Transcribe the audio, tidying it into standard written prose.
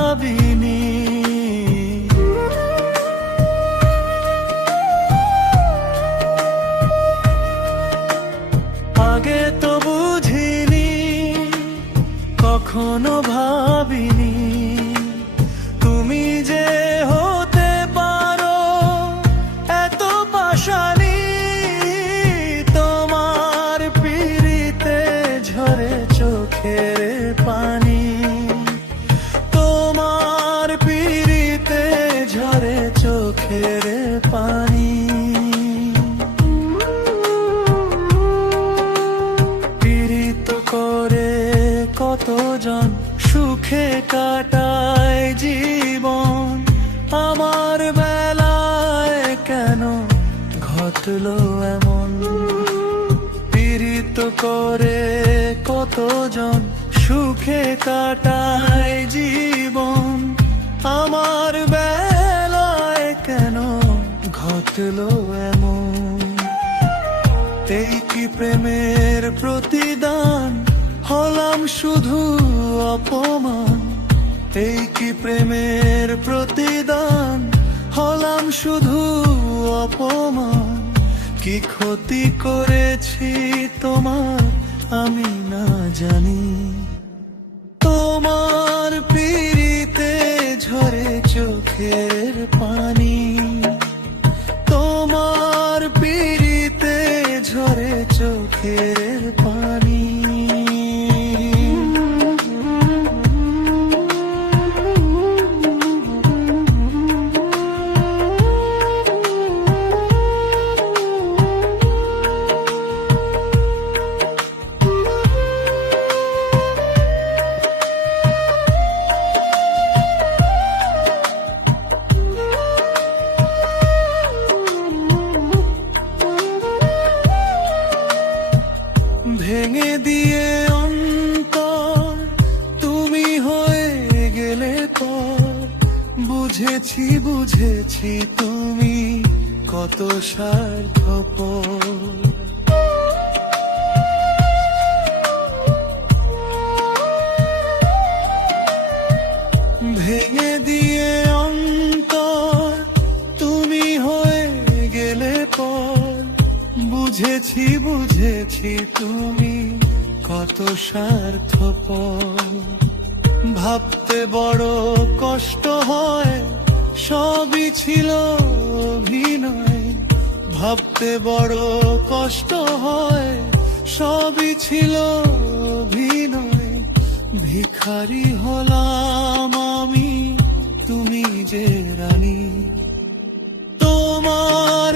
ভাবিনি। আগে তো বুঝিনি, কখনো ভাবিনি তুমি যে হতে পারো এত পাশানি। তোমার পিড়িতে ঝরে চোখের পানি, তোমার পিড়িতে ঝরে চোখের পানি। পীড়িত করে কতজন সুখে কাটায় জীবন, আমার বেলায় কেন ঘটলো এমন। পীড়িত করে কতজন সুখে কাটায় জীবন, আমার বেলায় কেন ঘটলো এমন। এই কি প্রেমের প্রতিদান, হলাম শুধু অপমান। এই কি প্রেমের প্রতিদান, হলাম শুধু অপমান। কি ক্ষতি করেছি তোমার আমি না জানি। তোমার পিড়িতে ঝরে চোখের পানি, তোমার পিড়িতে ঝরে চোখের পানি। ভেঙে দিয়ে অন্তর তুমি হয়ে গেলে পর, বুঝেছি বুঝেছি তুমি কত স্বার্থপর। ভেঙে দিয়ে অন্তর তুমি হয়ে গেলে পর, বুঝেছি বুঝেছি তুমি কত স্বার্থপর। ভাবতে বড় কষ্ট হয় সবই ছিল অভিনয়। ভাবতে বড় কষ্ট হয় সবই ছিল অভিনয়। ভিখারি হলাম আমি, তুমি যে রানী। তোমার